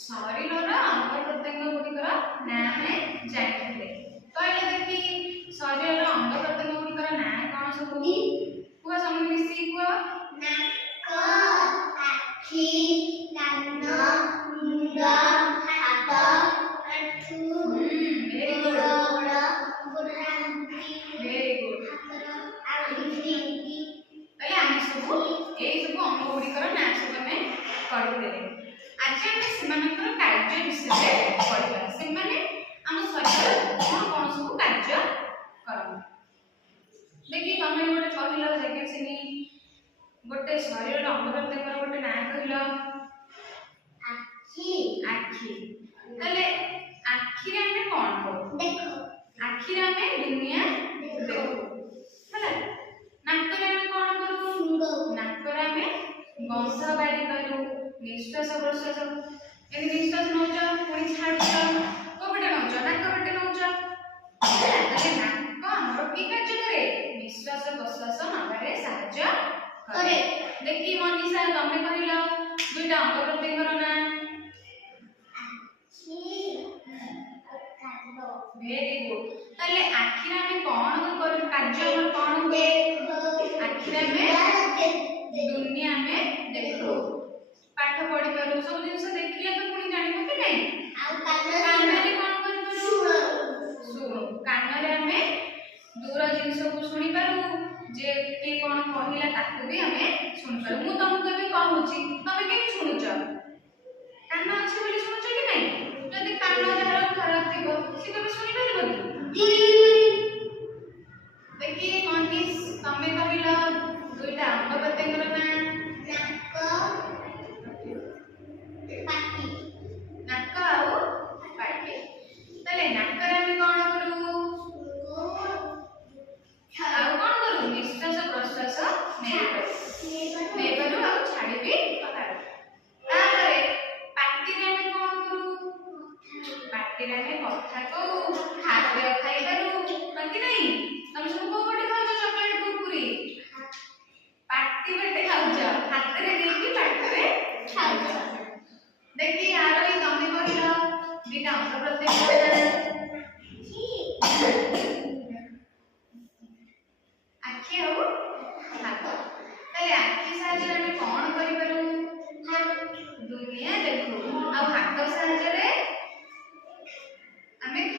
शरीर अंग प्रत्यंग गुड़िकर ना आम जानी कहले देखी शरीर अंग प्रत्यंग गुड़िकर ना कौन सब कुह समझ मिसी कुह नाक आखि कान मुंड हाथ आंठू वेरी गुड गोड़ गोड़ा वेरी गुड आंगुठी कहले आमे सब ए सब अंग गुड़िकर ना सब में पढ़ी देले आज हम सेमानकर कार्य विषय पढ़िबा सेमाने हम शरीर कोन कोन सब कार्य करन देखि तमे गोटे कहलो जेके सिनी गोटे शरीर अंग प्रत्यंग गोटे ना कहलो आखि आखि तले आखि रे हमें कोन करू देखो आखि रे हमें दुनिया देखो हला नाक रे हमें कोन करू सुंगो नाक रे हमें गंध बारी करू निश्वास प्रश्वास यदि निश्वास नौच पुणी छाड़ुच कोपटे नौच नाक पटे नौच ताले नाक हमर की कार्य करे निश्वास प्रश्वास नबारे साहाय्य करे देखि मनीषा तमे कहिलो दुईटा अंग प्रत्यंग ना वेरी गुड ताले आखि रे हमें कोन करू कार्य हमर कोन हुए आखि रे हमें दुनिया में देखो पाठ पढ़ी करू सब जिंस देखिले तो पुणी जानिबो कि नहीं कान रे कोन करू सुनो कान रे हमें दूर जिंस को सुनी पारू जे के कोन कहिला ताकू भी हमें सुन पारू मु तुमको भी कहूची तमे के सुनुच कान अछि बोली सुनुच कि नहीं जदी कान जहर खराब थिबो से तमे सुनी पारिबो कि देखि मनीष तमे कहिला दुईटा अंग प्रत्यंग ना नाक आउ पाटी तले नाक रे हम कोन करू आउ कोन करू निश्वास प्रश्वास नै करू आउ छाडी भी पकारू तारे पाटी रे हम कोन करू पाटी रे हम कथा कहू खाद्य खाई करू कि नहीं तुम सब को बटे खाओ चॉकलेट कुरकुरी पाटी बटे खाओ हाथ रे देकी पाटी रे खाओ देखिए आरो ही तमे कहिलो बिना अंग प्रत्यंग आखि हो हाथ तले आखि साहाय्य में कोन करि पारू